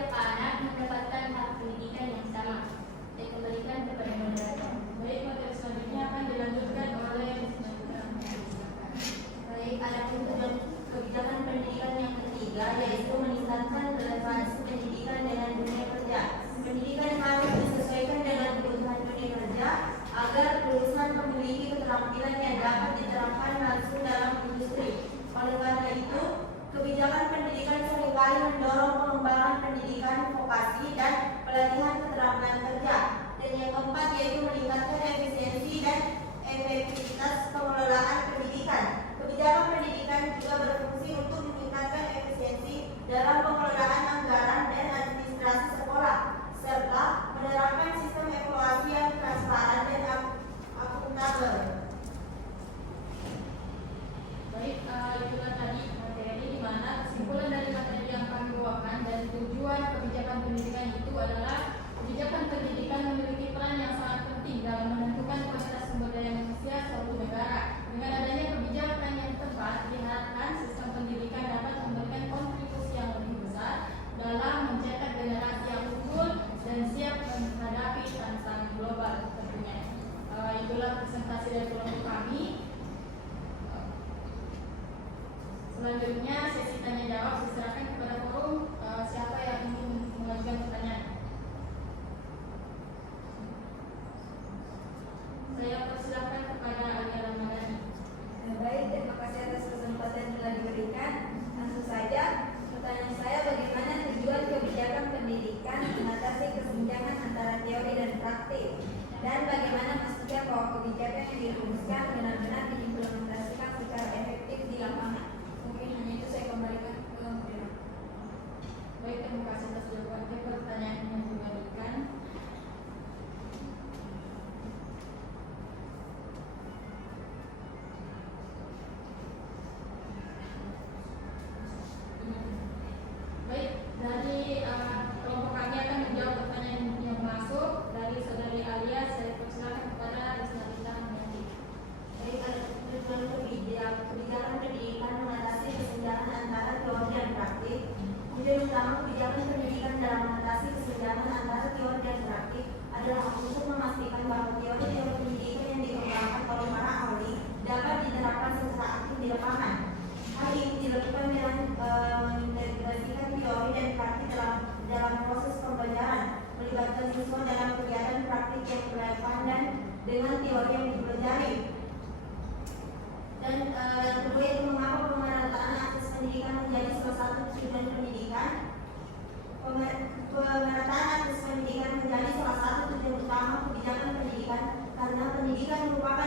setiap anak mendapatkan hak pendidikan yang sama. Saya kembalikan kepada moderator. Baik, materi selanjutnya akan dilanjutkan oleh Baik, ada untuk kebijakan pendidikan yang ketiga, yaitu meningkatkan relevansi pendidikan dengan dunia kerja. Pendidikan harus disesuaikan dengan kebutuhan dunia kerja agar lulusan memiliki keterampilan yang dapat diterapkan langsung dalam industri. Oleh karena itu, kebijakan pendidikan seringkali mendorong pengembangan pendidikan vokasi dan pelatihan keterampilan kerja. Dan yang keempat yaitu meningkatkan efisiensi dan efektivitas pengelolaan pendidikan. Kebijakan pendidikan juga berfungsi untuk meningkatkan efisiensi dalam pengelolaan anggaran dan administrasi sekolah, serta menerapkan sistem evaluasi yang transparan dan akuntabel. baik, itulah tadi materi di mana kesimpulan dari materi yang kami bawakan dan tujuan kebijakan pendidikan itu adalah kebijakan pendidikan memiliki peran yang sangat penting dalam menentukan kualitas sumber daya manusia suatu negara. Dengan adanya kebijakan yang tepat, diharapkan sistem pendidikan dapat memberikan kontribusi yang lebih besar dalam mencetak generasi yang unggul dan siap menghadapi tantangan global tentunya. Itulah presentasi dari kelompok kami. Selanjutnya sesi tanya jawab diserahkan kepada forum. Siapa yang ingin mengajukan pertanyaan? Saya persilahkan kepada Alia Ramadhani. Baik, terima kasih atas kesempatan yang telah diberikan. Langsung saja, pertanyaan saya, bagaimana tujuan kebijakan pendidikan mengatasi kesenjangan antara teori dan praktik? Dan bagaimana memastikan bahwa kebijakan yang dirumuskan benar-benar diimplementasikan secara efektif di lapangan? Mungkin hanya itu saya kembalikan ke moderator. Baik, terima kasih atas jawabannya. Pertanyaan yang diberikan. Baik, dari kelompok kami akan menjawab pertanyaan yang masuk dari saudari Alia. Saya persilakan kepada Risnalita Menyanti. Baik, ada tujuan kebijakan pendidikan mengatasi kesenjangan antara teori dan praktik. Tujuan utama kebijakan pendidikan dalam mengatasi kesenjangan antara teori dan praktik adalah untuk memastikan bahwa teori-teori pendidikan yang dikembangkan oleh para ahli dapat diterapkan secara aktif di lapangan. Hal ini dilakukan dengan mengintegrasikan teori dan praktik dalam proses pembelajaran, melibatkan siswa dalam kegiatan praktik yang relevan dan dengan teori yang dipelajari. Dan yang kedua itu mengapa pemerataan akses pendidikan menjadi salah satu tujuan pendidikan. Pemerataan akses pendidikan menjadi salah satu tujuan utama kebijakan pendidikan karena pendidikan merupakan